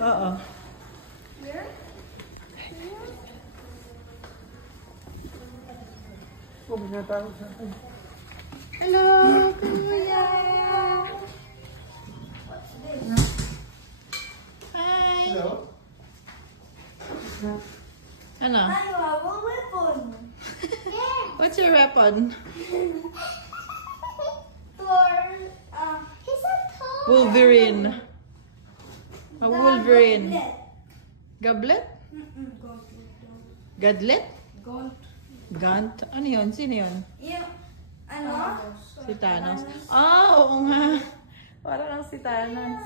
Oo. Here? Oh, may natawag sa akin. Hello, Kuya! What's this? Hi! Hello? Ano? I have a weapon. What's your weapon? He's a toy. Wolverine. A The Wolverine. goblet. Goblet? Gauntlet. Gadlet? Gaunt. Gant? Ano yun? Sino yun? Yung, ano? Si Thanos. Ah, oo nga. Parang si Thanos.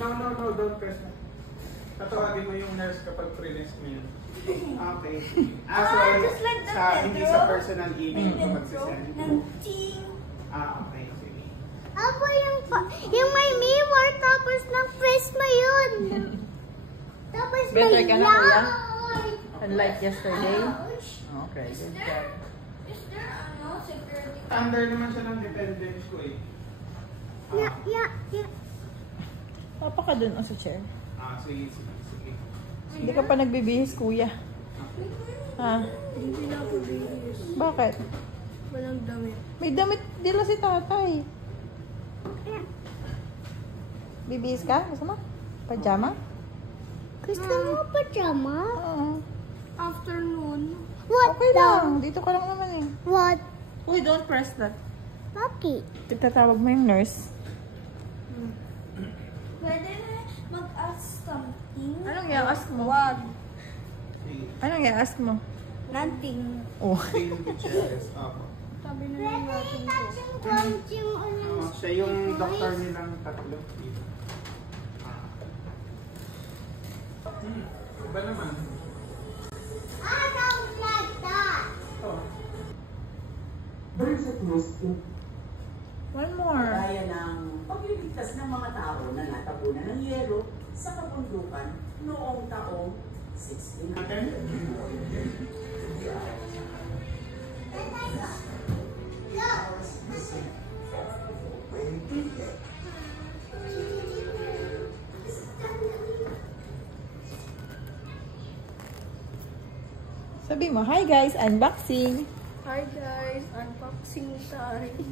No, don't press na. Tatawagin mo yung nurse kapag pre-nest mo yun. Okay. So, just like the hindi metro. sa personal email ko magsisend. Ting. Okay, sige. Apo yung may mirror tapos na-press mo yun. Tapos Better may ka na, Kuya? light. Unlike yesterday. Ouch. Okay, Is good there, job. is there, ano, security? Under naman siya ng dependence ko eh. Yeah. Papa ka dun o sa chair. Sige. Hindi ka pa nagbibihis, Kuya. Ha? Hindi na ako bihis. Bakit? Walang damit. May damit dila si tatay. Bibihis ka? Gusto mo? Pajama? Gusto mo pajama? Oo. Afternoon. What Okay the? lang. Dito ka lang naman eh. What? Uy, don't press that. Bakit? Itatawag mo yung nurse. Pwede na mag-ask something? Anong i-ask mo? Wag. Anong i-ask mo? Nothing. Oh. Sabi na Pwede lang natin to. itouch yung ano. Siya yung doktor nilang tatlo dito. Iba naman. I don't like that. One more. Gaya ng pagliligtas ng mga tao na natapunan ng yero sa kabundukan noong taong 16. Sabi mo, hi guys, unboxing. Hi guys, unboxing time.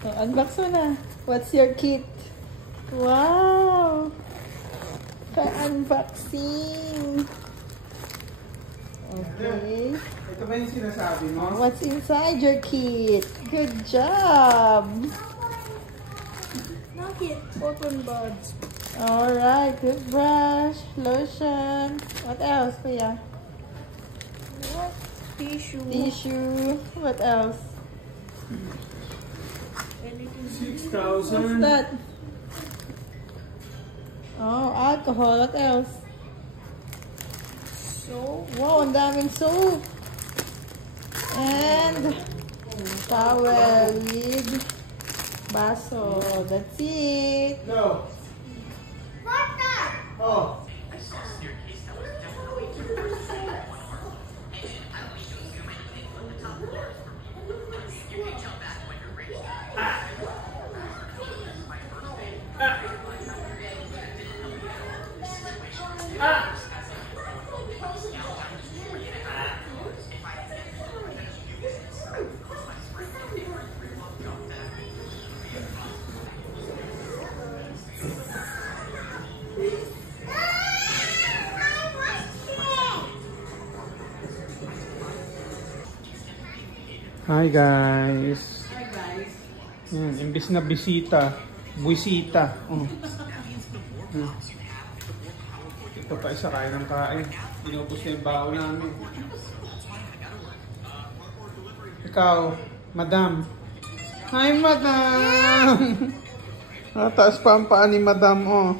Oh, unbox mo na. What's your kit? Wow! Pa-unboxing. Okay. Ito ba yung sinasabi mo? What's inside your kit? Good job! Bakit? Cotton buds. Alright, toothbrush, lotion. What else, Kuya? What? Tissue. Tissue. What else? Anything. 6,000. What's that? Oh, alcohol. What else? Soap. Wow, ang daming soap. And towel with baso. That's it. No. Water. Oh. Hi guys. Hi guys. Imbis na bisita, buwisita. Ito pa isa kain ng kain. Inupos na yung baon namin. Ikaw, madam. Hi, madam! Taas pa ang paa ni madam, oh.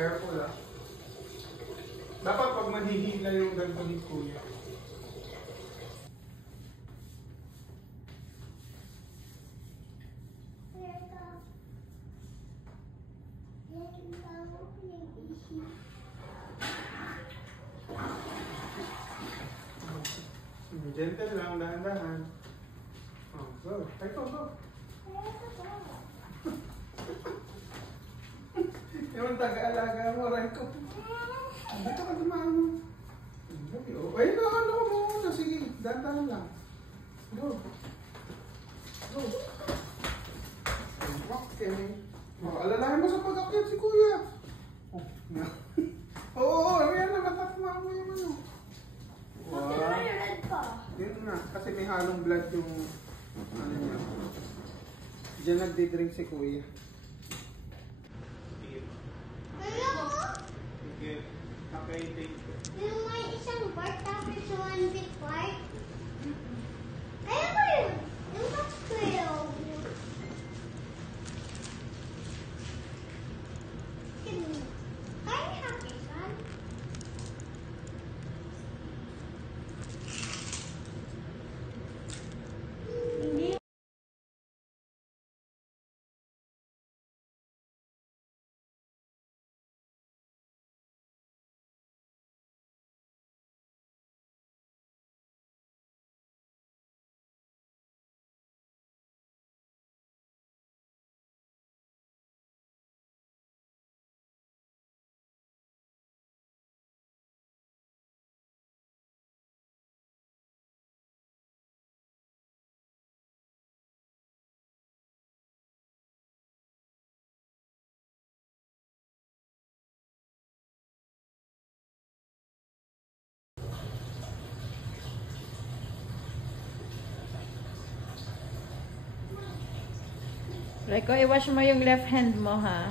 Careful ah. Dapat pag manhihila yung ganito ni Kuya. Gentle lang, dahan-dahan. Oh, go. Ay, go. Yung taga-alaga mo, Raiko. Dito ka dumaan. Ay, ano mo muna. Sige, dahan-dahan lang. Go. Okay. Alalahan mo sa pag-akyat si Kuya. Oh, na. Oo, ayan na, matakma mo yung ano. Bakit may red pa? Yun na, kasi may halong blood yung ano niya. Diyan nagdi-drink si Kuya. Okay, thank you. Yung may isang part tapos one big part. Kaya ba yun? Yung box ko yun. Kaya hakikan? Hindi. Raiko, i-wash mo yung left hand mo, ha?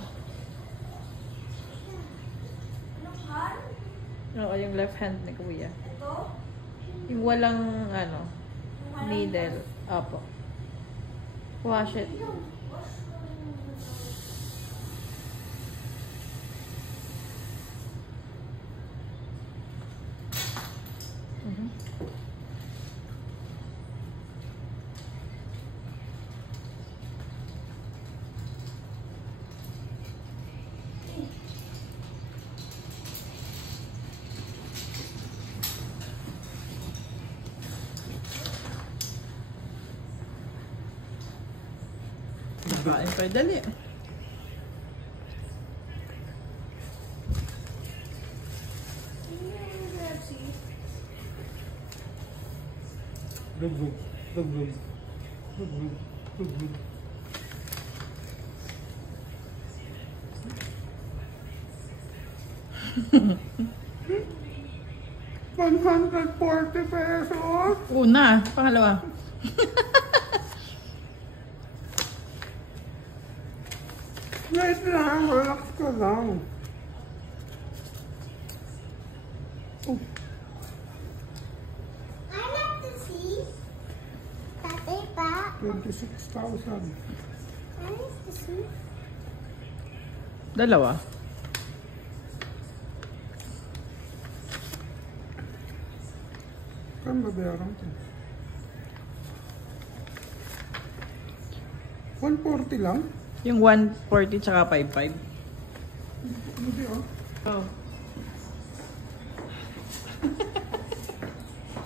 Ano kan? Oo, yung left hand ni Kuya. Ito? Yung walang, ano, needle. Opo. Wash it. Mhm. Kain pa, dali. Rug. ₱140. Una, pangalawa. Wait lang, relax ka lang. I like to see. Tatay pa. 26,000. I like to see. Dalawa. Kan babayaran ko? 140 lang? Yung 140 tsaka 55. Hindi oh. Oh.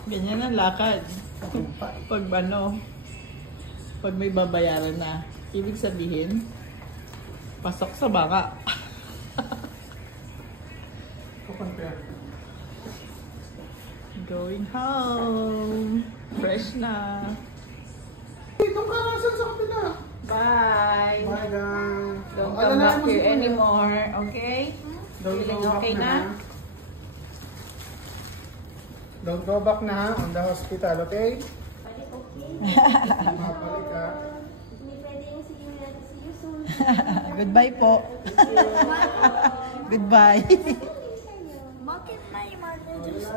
Ganyan ang lakad. Pag ano, pag may babayaran na, ibig sabihin, pasok sa baka. Compare. Going home. Fresh na. Itong karasan sa kapila. Bye. Bye guys. Don't Alalahan come back mo si here Kuya. anymore. Okay? Don't Feeling go back okay na? Don't go back na ha, on the hospital, okay? Balik okay. Mabalik ha. Hindi pwede yung sige nila to see you soon. Goodbye po. Goodbye. Bakit may mother just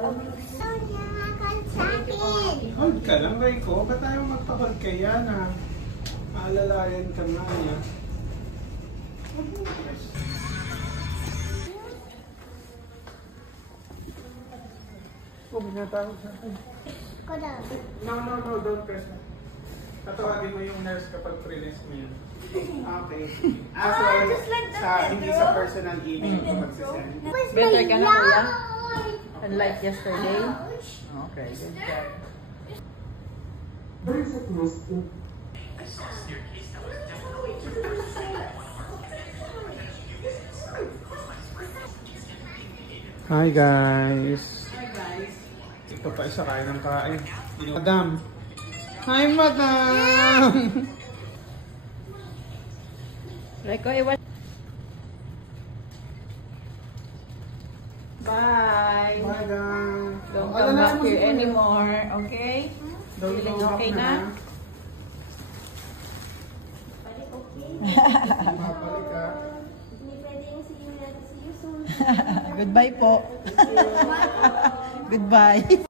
Nanyakan sa akin. Hold ka lang, Raiko. Ba't tayo magpa-hold kaya na aalalayan ka nga niya? Oh, may natawag sa akin. Ko daw. No, don't press it. Tatawagin mo yung nurse kapag pre-nest mo yun. Okay. So, just like the hindi intro. sa personal email ko magsisend. Better ka na, kuya? Ouch. Unlike yesterday? Okay, good job. Hi guys. Hi guys. Ito pa isa kain ng kain. Madam. Hi madam. Rico, iwan. Bye. Bye guys. Don't Wala come na back ako here siguro. anymore, okay? Don't Feeling go back okay na? Balik okay. Mabalik ka. Hindi pwede yung sige natin si Yusun. Goodbye po. Goodbye.